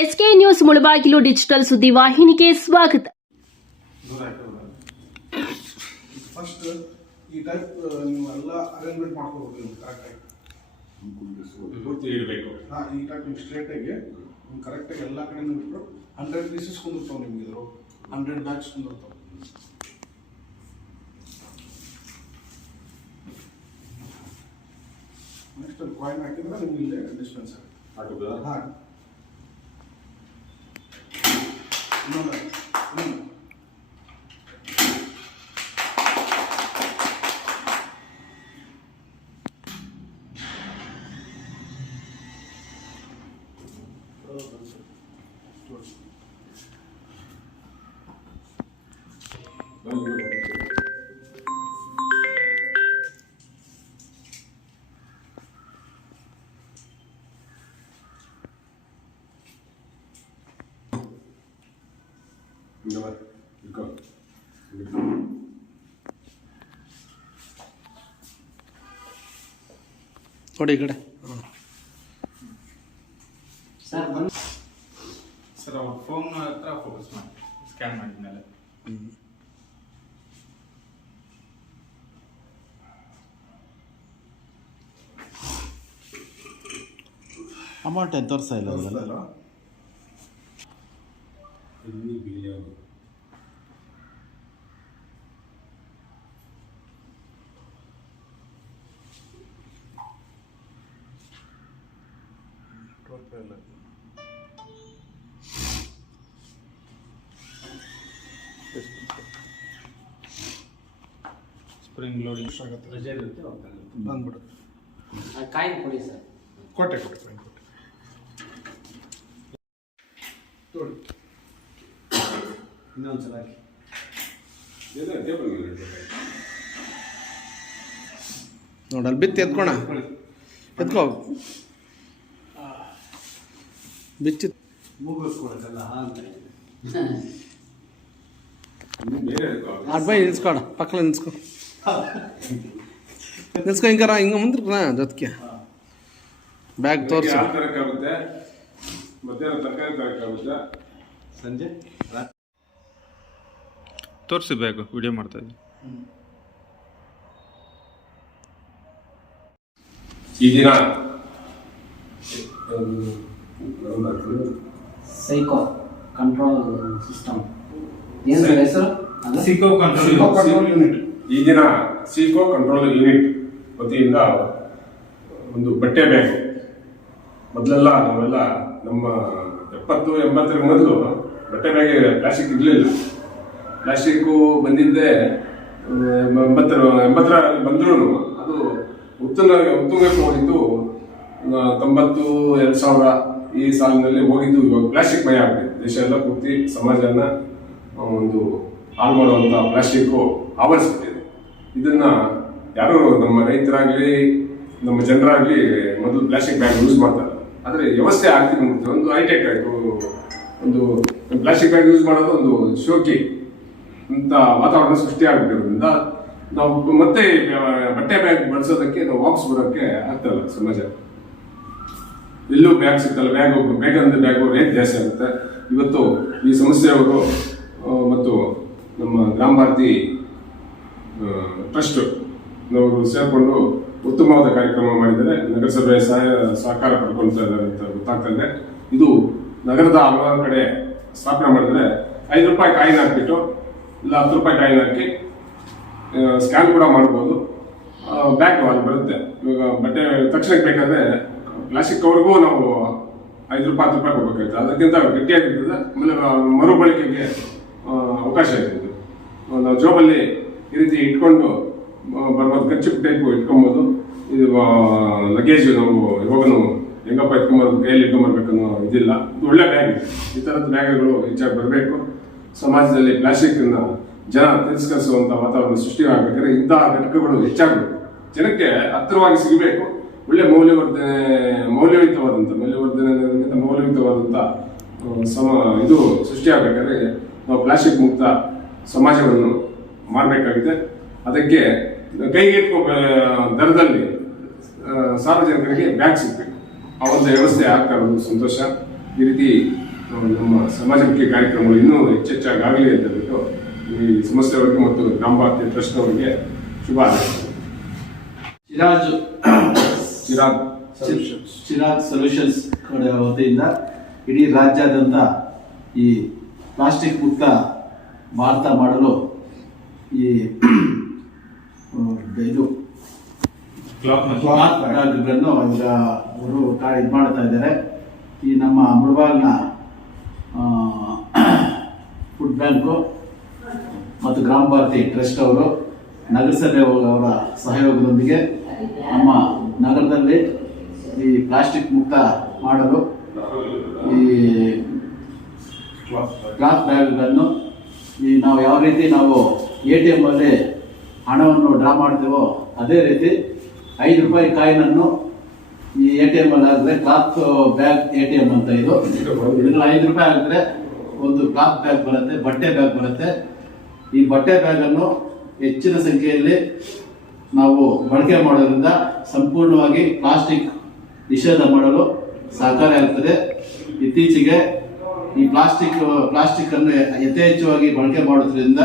SK news Mulbagal digital ಸುದ್ದಿವಾಹಿನಿಗೆ ಸ್ವಾಗತ. First ಈ type ನೀವು ಎಲ್ಲ ಅರೇಂಜ್ಮೆಂಟ್ ಮಾಡ್ಕೋಬೇಕು ಕರೆಕ್ಟಾಗಿ. ಈ ಟೈಪ್ ನೀವು ಸ್ಟ್ರೇಟಾಗಿ ನೀವು ಕರೆಕ್ಟಾಗಿ ಎಲ್ಲ ಕಡೆ ಇಟ್ಬಿಟ್ಟು 100 ಪೀಸಸ್ ಕುಂದಿರ್ತಾವೆ ನಿಮ್ಗೆ. ಇದ್ರು 100 ಬ್ಯಾಗ್ಸ್ ಕುಂದಿರ್ತಾವೆ. ನೆಕ್ಸ್ಟ್ ಅಲ್ಲಿ ಕಾಯಿನ್ ಹಾಕಿದ್ರೆ ನಿಮ್ಗೆ ಇಲ್ಲೇ ಡಿಸ್ಪೆನ್ಸರ್ ಹಾಕೋದು. ಹಾಂ, ಇನ್ನೊಂದು ನೋಡಿ ಈ ಕಡೆ ಸರ್ ಅವ್ರ ಫೋನ್ ಹತ್ರ ಫೋಕಸ್ ಮಾಡಿ ಸ್ಕ್ಯಾನ್ ಮಾಡಿದ್ಮೇಲೆ ಅಮೌಂಟ್ ಏನು ತೋರಿಸ್ತಾ ಇಲ್ಲ ಅದಲ್ಲ. ಸ್ಪ್ರಿಂಗ್ ಲೋಡಿಂಗ್ ರಜೆ ಇರುತ್ತೆ ಬಂದ್ಬಿಡುತ್ತೆ. ಕಾಯಿನ್ ಕೊಡಿ ಸರ್. ಕೊಟ್ಟೆ ಕಾಯಿನ್ ಕೊಟ್ಟೆ ನೋಡಿ. ಇನ್ನೊಂದ್ಸಲ ಹಾಕಿ. ನೋಡಿ ಅಲ್ಲಿ ಬಿತ್ತು ಎತ್ಕೋಣ, ಎತ್ಕೋ ಬಿಚ್ಚಿ ಮುಗಿಸ್ಕೊಡಕ್ಕಲ್ಲ ಹಾಗೆ ಬೈ ನಿಲ್ಸ್ಕೊಡ, ಪಕ್ಕಲ ನಿಲ್ಸ್ಕೊ ನಿಲ್ಸ್ಕೊ ಹಿಂಗಾರ ಹಿಂಗೆ ಮುಂದ್ರಣ ಜೊತೆಗೆ ಬ್ಯಾಗ್ ತೋರಿಸು. ಮಧ್ಯಾಹ್ನ ತರಕಾರಿ ತರಕಾಗುತ್ತೆ, ಸಂಜೆ ತೋರಿಸಿ ಬ್ಯಾಗು ವಿಡಿಯೋ ಮಾಡ್ತಾ ಇದ್ವಿ. ಈ ದಿನ ಸೈಕೋ ಕಂಟ್ರೋಲ್ ಸಿಸ್ಟಮ್ ಏನು ಸರ್ ಹೆಸರು? ಸಿಕೋ ಕಂಟ್ರೋಲ್ ಯೂನಿಟ್. ಈ ದಿನ ಸಿಕೋ ಕಂಟ್ರೋಲ್ ಯೂನಿಟ್ ವತಿಯಿಂದ ಒಂದು ಬಟ್ಟೆ ಬ್ಯಾಗ್. ಮೊದಲೆಲ್ಲ ನಾವೆಲ್ಲ ನಮ್ಮ 70-80 ಮೊದಲು ಬಟ್ಟೆ ಬ್ಯಾಗ್ ಪ್ಲಾಸ್ಟಿಕ್ ಇರಲಿಲ್ಲ. ಪ್ಲಾಸ್ಟಿಕ್ಕು ಬಂದಿದ್ದೆ 80 ಬಂದ್ರೂ ಅದು ಉತ್ತುಂಗಕ್ಕೆ ಹೋಗಿದ್ದು 90-2000 ಈ ಸಾಲಿನಲ್ಲಿ ಹೋಗಿದ್ದು. ಇವಾಗ ಪ್ಲಾಸ್ಟಿಕ್ ಮಯ ಆಗಿದೆ. ದೇಶ ಎಲ್ಲ ಪೂರ್ತಿ ಸಮಾಜನ ಒಂದು ಹಾಳು ಮಾಡುವಂಥ ಪ್ಲಾಸ್ಟಿಕ್ಕು ಆವರಿಸ್ಬಿಟ್ಟಿದೆ. ಇದನ್ನ ಯಾರು ನಮ್ಮ ರೈತರಾಗಲಿ ನಮ್ಮ ಜನರಾಗಲಿ ಮೊದಲು ಪ್ಲಾಸ್ಟಿಕ್ ಬ್ಯಾಗ್ ಯೂಸ್ ಮಾಡ್ತಾರೆ. ಆದರೆ ವ್ಯವಸ್ಥೆ ಆಗ್ತಿದೆ. ಒಂದು ಹೈಟೆಕ್ ಆಯಿತು. ಒಂದು ಪ್ಲಾಸ್ಟಿಕ್ ಬ್ಯಾಗ್ ಯೂಸ್ ಮಾಡೋದು ಒಂದು ಶೋಕಿ ಅಂತ ವಾತಾವರಣ ಸೃಷ್ಟಿ ಆಗ್ಬಿಟ್ಟಿರೋದ್ರಿಂದ ನಾವು ಮತ್ತೆ ಬಟ್ಟೆ ಬ್ಯಾಗ್ ಬಳಸೋದಕ್ಕೆ ನಾವು ವಾಪಸ್ ಬರೋಕ್ಕೆ ಆಗ್ತಲ್ಲ. ಸಮಾಜ ಎಲ್ಲೂ ಬ್ಯಾಗ್ ಸಿಗ್ತಲ್ಲ. ಬ್ಯಾಗ್ ಅಂದ್ರೆ ಬ್ಯಾಗು ರೇಟ್ ಜಾಸ್ತಿ ಆಗುತ್ತೆ. ಇವತ್ತು ಈ ಸಂಸ್ಥೆಯವರು ಮತ್ತು ನಮ್ಮ ಗ್ರಾಮ ಭಾರತಿ ಟ್ರಸ್ಟ್ ನವರು ಸೇರಿಕೊಂಡು ಉತ್ತಮವಾದ ಕಾರ್ಯಕ್ರಮ ಮಾಡಿದರೆ ನಗರಸಭೆ ಸಹಕಾರ ಪಡ್ಕೊಳ್ತಾ ಇದ್ದಾರೆ ಅಂತ ಗೊತ್ತಾಗ್ತಾ ಇದೆ. ಇದು ನಗರದ ಹಲವಾರು ಕಡೆ ಸ್ಥಾಪನೆ ಮಾಡಿದ್ರೆ ₹5 ಕಾಯಿನ್ ಹಾಕ್ಬಿಟ್ಟು ಇಲ್ಲ ₹10 ಕಾಯಿನ್ ಹಾಕಿ ಸ್ಕ್ಯಾನ್ ಕೂಡ ಮಾಡ್ಬೋದು. ಬ್ಯಾಗ್ ಅಲ್ಲಿ ಬರುತ್ತೆ. ಇವಾಗ ಬಟ್ಟೆ ತಕ್ಷಣಕ್ಕೆ ಬೇಕಾದ್ರೆ ಪ್ಲಾಸ್ಟಿಕ್ ಕವರ್ಗೂ ನಾವು ₹5 10 ಕೊಡ್ಬೇಕಾಯ್ತು. ಅದಕ್ಕಿಂತ ಗಟ್ಟಿಯಾಗಿರ್ತದೆ. ಆಮೇಲೆ ಮರುಬಳಕೆಗೆ ಅವಕಾಶ ಇದೆ. ನಾವು ಜಾಬಲ್ಲಿ ಈ ರೀತಿ ಇಟ್ಕೊಂಡು ಬರ್ಬೋದು. ಕಚ್ಚಿಪ್ ಟೈಪು ಇಟ್ಕೊಬೋದು. ಇದು ಲಗೇಜ್ ನಾವು ಇವಾಗ ಹೆಂಗಪ್ಪ ಇಟ್ಕೊಂಬರೋದು, ಕೈಯಲ್ಲಿ ಇಟ್ಕೊಂಬರ್ಬೇಕನ್ನೋ ಇದಿಲ್ಲ. ಇದು ಒಳ್ಳೆ ಬ್ಯಾಗ್. ಈ ಥರದ ಬ್ಯಾಗ್ಗಳು ಹೆಚ್ಚಾಗಿ ಬರಬೇಕು. ಸಮಾಜದಲ್ಲಿ ಪ್ಲಾಸ್ಟಿಕ್ನ ಜನ ತಿರಸ್ಕರಿಸುವಂಥ ವಾತಾವರಣ ಸೃಷ್ಟಿ ಆಗಬೇಕಾದ್ರೆ ಇಂತಹ ಘಟಕಗಳು ಹೆಚ್ಚಾಗಬೇಕು. ಜನಕ್ಕೆ ಹತ್ತಿರವಾಗಿ ಸಿಗಬೇಕು. ಒಳ್ಳೆ ಮೌಲ್ಯಯುತವಾದಂಥ ಇದು ಸೃಷ್ಟಿಯಾಗಬೇಕಾದ್ರೆ ನಾವು ಪ್ಲಾಸ್ಟಿಕ್ ಮುಕ್ತ ಸಮಾಜವನ್ನು ಮಾಡಬೇಕಾಗಿದೆ. ಅದಕ್ಕೆ ಕೈಗೆಟುಕುವ ದರದಲ್ಲಿ ಸಾರ್ವಜನಿಕರಿಗೆ ಬ್ಯಾಗ್ ಸಿಗಬೇಕು. ಆ ಒಂದು ವ್ಯವಸ್ಥೆ ಆಗ್ತಾ ಇರೋದು ಸಂತೋಷ. ಈ ರೀತಿ ನಮ್ಮ ಸಮಾಜಮುಖಿ ಕಾರ್ಯಕ್ರಮಗಳು ಇನ್ನೂ ಹೆಚ್ಚೆಚ್ಚಾಗಿ ಆಗಲಿ ಅಂತ ಹೇಳ್ಬಿಟ್ಟು ಈ ಸಂಸ್ಥೆಯವರಿಗೆ ಮತ್ತು ಗ್ರಾಮ ಭಾರತಿ ಟ್ರಸ್ಟ್ನವರಿಗೆ ಶುಭ ಹಾರೈಸ್ತೀನಿ. ಚಿರಾಗ್ ಸೊಲ್ಯೂಷನ್ಸ್ ವತಿಯಿಂದ ಇಡೀ ರಾಜ್ಯಾದ್ಯಂತ ಈ ಪ್ಲಾಸ್ಟಿಕ್ ಮುಕ್ತ ಭಾರತ ಮಾಡಲು ಈ ಇದು ಕ್ಲಾತ್ ಬ್ಯಾಗ್ಗಳನ್ನು ಇವಾಗ ಅವರು ಇದು ಮಾಡ್ತಾ ಇದ್ದಾರೆ. ಈ ನಮ್ಮ ಮುಳಬಾಗಿಲಿನ ಫುಡ್ ಬ್ಯಾಂಕು ಮತ್ತು ಗ್ರಾಮ ಭಾರತಿ ಟ್ರಸ್ಟ್ ಅವರು ನಗರಸಭೆ ಅವರ ಸಹಯೋಗದೊಂದಿಗೆ ನಮ್ಮ ನಗರದಲ್ಲಿ ಈ ಪ್ಲಾಸ್ಟಿಕ್ ಮುಕ್ತ ಮಾಡಲು ಈ ಕ್ಲಾತ್ ಬ್ಯಾಗ್ಗಳನ್ನು ನಾವು ಯಾವ ರೀತಿ ನಾವು ATM ಅಲ್ಲಿ ಹಣವನ್ನು ಡ್ರಾ ಮಾಡ್ತೇವೋ ಅದೇ ರೀತಿ 5 ರೂಪಾಯಿ ಕಾಯಿನನ್ನು ಈ ATM ಅಲ್ಲಿ ಹಾಕಿದ್ರೆ ಕ್ಲಾತ್ ಬ್ಯಾಗ್ ATM ಅಂತ ಇದು. ಇದರಲ್ಲಿ 5 ರೂಪಾಯಿ ಹಾಕಿದ್ರೆ ಒಂದು ಕ್ಲಾತ್ ಬ್ಯಾಗ್ ಬರುತ್ತೆ, ಬಟ್ಟೆ ಬ್ಯಾಗ್ ಬರುತ್ತೆ. ಈ ಬಟ್ಟೆ ಬ್ಯಾಗನ್ನು ಹೆಚ್ಚಿನ ಸಂಖ್ಯೆಯಲ್ಲಿ ನಾವು ಬಳಕೆ ಮಾಡೋದ್ರಿಂದ ಸಂಪೂರ್ಣವಾಗಿ ಪ್ಲಾಸ್ಟಿಕ್ ನಿಷೇಧ ಮಾಡಲು ಸಹಕಾರಿಯಾಗುತ್ತದೆ. ಇತ್ತೀಚೆಗೆ ಈ ಪ್ಲಾಸ್ಟಿಕ್ ಅನ್ನು ಯಥೇಚ್ಛವಾಗಿ ಬಳಕೆ ಮಾಡೋದ್ರಿಂದ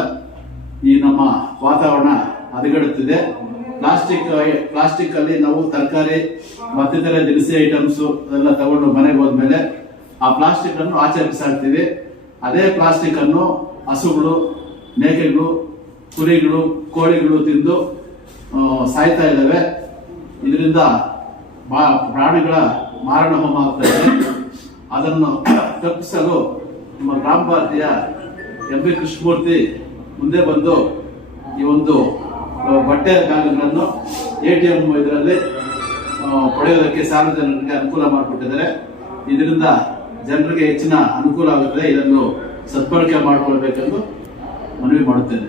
ಈ ನಮ್ಮ ವಾತಾವರಣ ಹದಗೆಡುತ್ತಿದೆ. ಪ್ಲಾಸ್ಟಿಕ್ ಅಲ್ಲಿ ನಾವು ತರಕಾರಿ ಮತ್ತಿತರ ದಿನಸಿ ಐಟಮ್ಸ್ ಎಲ್ಲ ತಗೊಂಡು ಮನೆಗೆ ಹೋದ್ಮೇಲೆ ಆ ಪ್ಲಾಸ್ಟಿಕ್ ಅನ್ನು ಆಚೆ ಬಿಸಾಡ್ತೀವಿ. ಅದೇ ಪ್ಲಾಸ್ಟಿಕ್ ಅನ್ನು ಹಸುಗಳು, ಮೇಕೆಗಳು, ಕುರಿಗಳು, ಕೋಳಿಗಳು ತಿಂದು ಸಾಯ್ತಾ ಇದ್ದಾವೆ. ಇದರಿಂದ ಪ್ರಾಣಿಗಳ ಮಾರಣ ಹೋಮ ಆಗ್ತಾ ಇದೆ. ಅದನ್ನು ತಪ್ಪಿಸಲು ನಮ್ಮ ಗ್ರಾಮ ಭಾರತೀಯ MP ಕೃಷ್ಣಮೂರ್ತಿ ಮುಂದೆ ಬಂದು ಈ ಒಂದು ಬಟ್ಟೆ ಬ್ಯಾಗ್ಗಳನ್ನು ATM ಇದರಲ್ಲಿ ಪಡೆಯೋದಕ್ಕೆ ಸಾರ್ವಜನಿಕರಿಗೆ ಅನುಕೂಲ ಮಾಡಿಕೊಟ್ಟಿದ್ದಾರೆ. ಇದರಿಂದ ಜನರಿಗೆ ಹೆಚ್ಚಿನ ಅನುಕೂಲ ಆಗುತ್ತದೆ. ಇದನ್ನು ಸದ್ಬಳಕೆ ಮಾಡಿಕೊಳ್ಬೇಕೆಂದು ಮನವಿ ಮಾಡುತ್ತೇನೆ.